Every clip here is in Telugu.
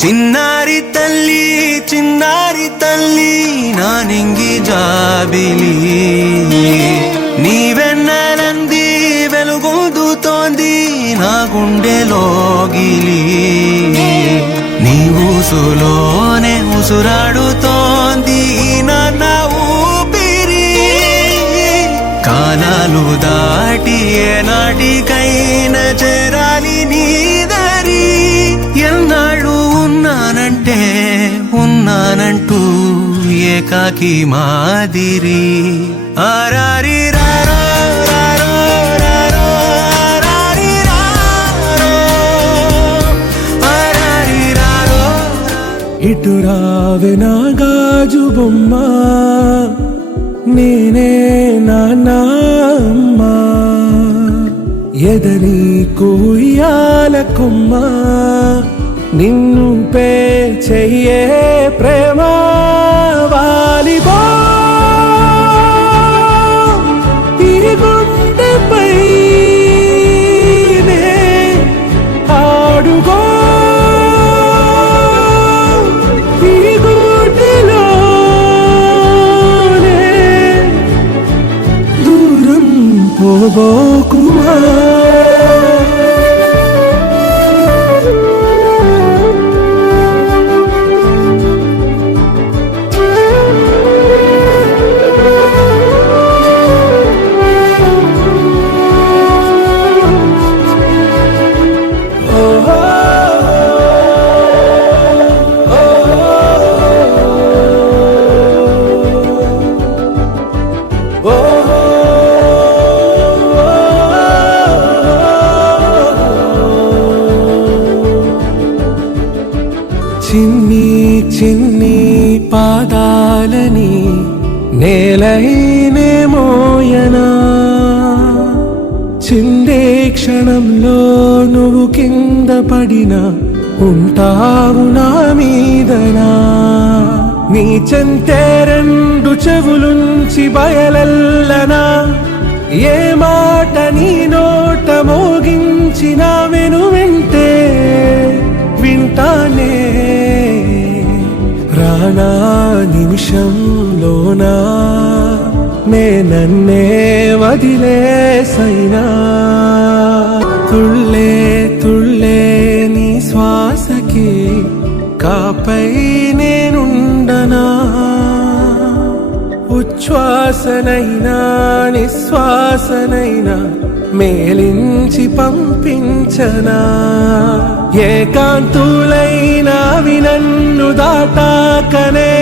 చిన్నారి తల్లి నా నింగి జాబిలి నీ వెన్నెలంది వెలుగొందుతోంది నా గుండెలోగిలి నీ ఊసులోనే ఉసురాడుతోంది నాన్న ఊపిరి కాలాలు దాటి ఏనాటికైనా చేరాలి నీ దరి ఎన్నాళ్ళు ఉన్నానంటూ ఏకాకి మాదిరి ఆరారి రారో రారో రారో ఆరారి రారో ఆరారి రారో ఇటు రావే నా గాజు బొమ్మ నేనే నాన్నమ్మ ఎదని కుయ్యాల కొమ్మ నిన్ను పే చెయ్యే ప్రేమ వాలిబో ఈ గుండెపై ఆడుగో ఈ గుండెలోనే దూరం పోబోకుమా చిన్ని పాదాలని నేలైనే మోయనా చిందే క్షణంలో నువ్వు కింద పడినా ఉంటావు నా మీదనా నీ చెంతే రెండు చెవులుంచి బయలెల్లనా ఏ మాట నీ నోట మోగించిన వెంటే వింటానే రానా నిమిషంలోనా నన్నే వదిలేసైనా తుళ్ళే నీ శ్వాసకి కాపై నేనుండనా ఉచ్ఛ్వాసనైనా నిశ్వాసనైనా మేలించి పంపించనా ఏకాంతులైనవి నన్ను దాటాకనే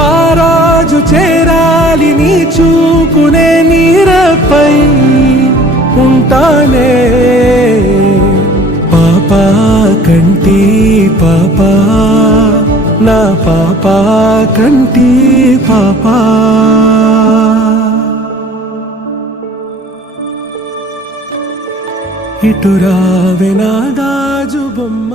ఆ రోజు చేరాలి నీ చూపునే నీరపై ఉంటానే పాపా కంటి పాపా నా పాపా కంటి పాపా ఇటు రావే నా గాజు బొమ్మ